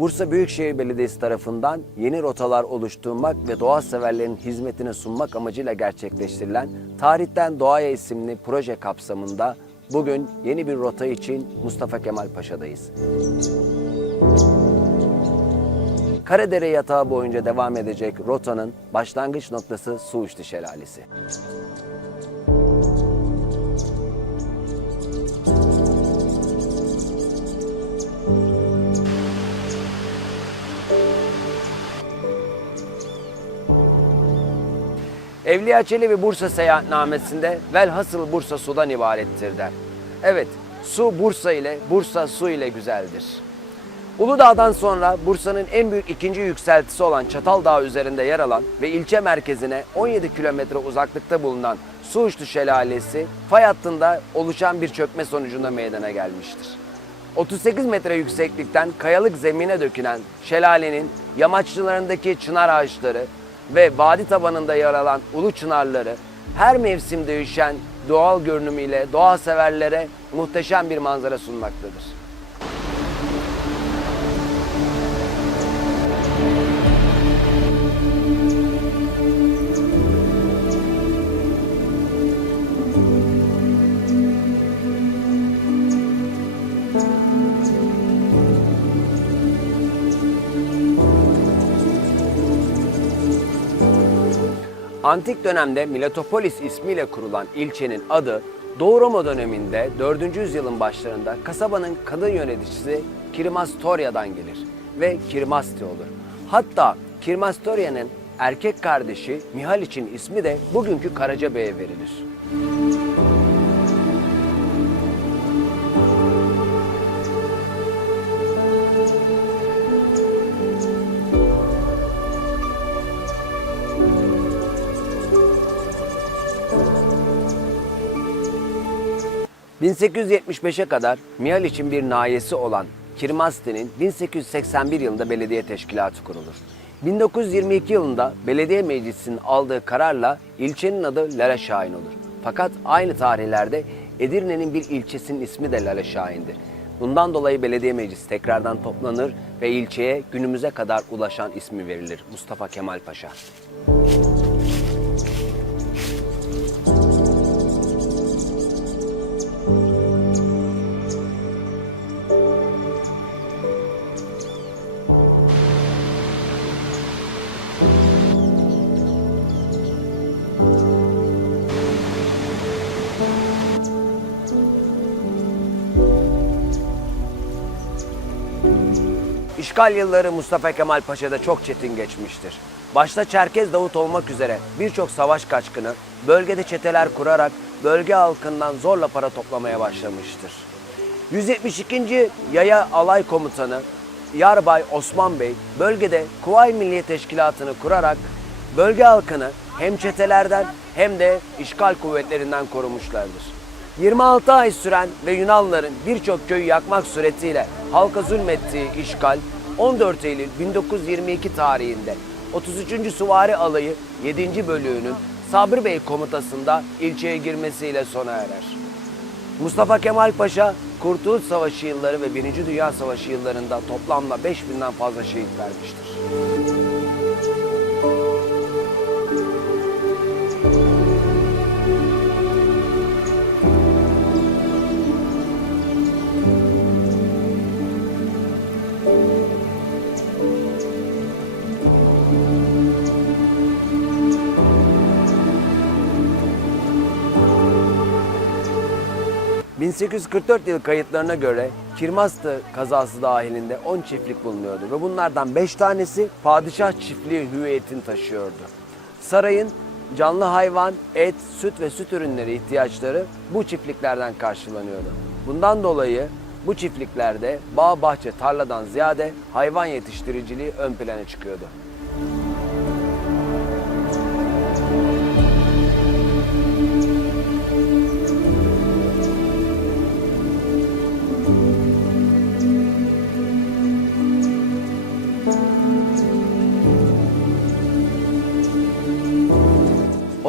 Bursa Büyükşehir Belediyesi tarafından yeni rotalar oluşturmak ve doğa severlerin hizmetine sunmak amacıyla gerçekleştirilen Tarihten Doğaya isimli proje kapsamında bugün yeni bir rota için Mustafa Kemal Paşa'dayız. Karadere yatağı boyunca devam edecek rotanın başlangıç noktası Suuçlu Şelalesi. Evliya Çelebi Bursa seyahatnamesinde velhasıl Bursa sudan ibarettir der. Evet, su Bursa ile, Bursa su ile güzeldir. Uludağ'dan sonra Bursa'nın en büyük ikinci yükseltisi olan Çatal Dağı üzerinde yer alan ve ilçe merkezine 17 kilometre uzaklıkta bulunan Suuçlu Şelalesi, fay hattında oluşan bir çökme sonucunda meydana gelmiştir. 38 metre yükseklikten kayalık zemine dökülen şelalenin yamaçlarındaki çınar ağaçları ve vadi tabanında yer alan ulu çınarları her mevsim değişen doğal görünümüyle doğa severlere muhteşem bir manzara sunmaktadır. Antik dönemde Miletopolis ismiyle kurulan ilçenin adı Doğu Roma döneminde 4. yüzyılın başlarında kasabanın kadın yöneticisi Kirmastorya'dan gelir ve Kirmasti olur. Hatta Kirmastorya'nın erkek kardeşi Mihal için ismi de bugünkü Karacabey'e verilir. ...1875'e kadar Mihal için bir nayesi olan Kirmasti'nin 1881 yılında belediye teşkilatı kurulur. 1922 yılında belediye meclisinin aldığı kararla ilçenin adı Lale Şahin olur. Fakat aynı tarihlerde Edirne'nin bir ilçesinin ismi de Lale Şahin'dir. Bundan dolayı belediye meclisi tekrardan toplanır ve ilçeye günümüze kadar ulaşan ismi verilir. Mustafa Kemal Paşa. İşgal yılları Mustafa Kemal Paşa'da çok çetin geçmiştir. Başta Çerkez Davut olmak üzere birçok savaş kaçkını bölgede çeteler kurarak bölge halkından zorla para toplamaya başlamıştır. 172. Yaya Alay Komutanı Yarbay Osman Bey bölgede Kuvayi Milliye Teşkilatı'nı kurarak bölge halkını hem çetelerden hem de işgal kuvvetlerinden korumuşlardır. 26 ay süren ve Yunanlıların birçok köyü yakmak suretiyle halka zulmettiği işgal 14 Eylül 1922 tarihinde 33. Süvari Alayı 7. bölüğünün Sabri Bey komutasında ilçeye girmesiyle sona erer. Mustafa Kemal Paşa Kurtuluş Savaşı yılları ve 1. Dünya Savaşı yıllarında toplamda 5000'den fazla şehit vermiştir. ...1844 yıl kayıtlarına göre Kirmastı kazası dahilinde 10 çiftlik bulunuyordu ve bunlardan 5 tanesi padişah çiftliği hüviyetini taşıyordu. Sarayın canlı hayvan, et, süt ve süt ürünleri ihtiyaçları bu çiftliklerden karşılanıyordu. Bundan dolayı bu çiftliklerde bağ, bahçe, tarladan ziyade hayvan yetiştiriciliği ön plana çıkıyordu.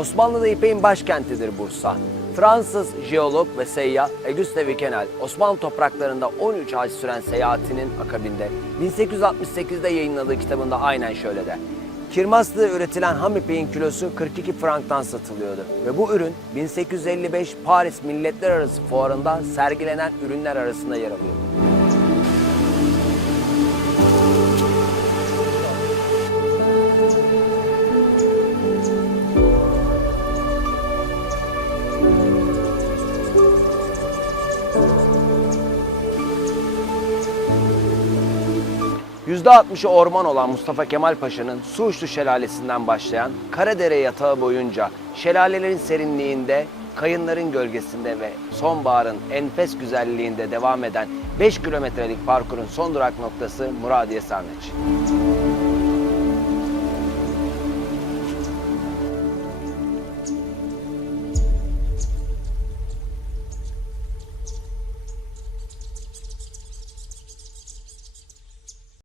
Osmanlı'da İpek'in başkentidir Bursa. Fransız jeolog ve seyyah Auguste Vikenel, Osmanlı topraklarında 13 ay süren seyahatinin akabinde 1868'de yayınladığı kitabında aynen şöyle der. Kirmas'ta üretilen ham ipeğin kilosu 42 franktan satılıyordu ve bu ürün 1855 Paris Milletler Arası Fuarı'nda sergilenen ürünler arasında yer alıyordu. %60'ı orman olan Mustafa Kemal Paşa'nın Suçlu Şelalesi'nden başlayan Karadere yatağı boyunca şelalelerin serinliğinde, kayınların gölgesinde ve sonbaharın enfes güzelliğinde devam eden 5 kilometrelik parkurun son durak noktası Muradiye Sarnıç.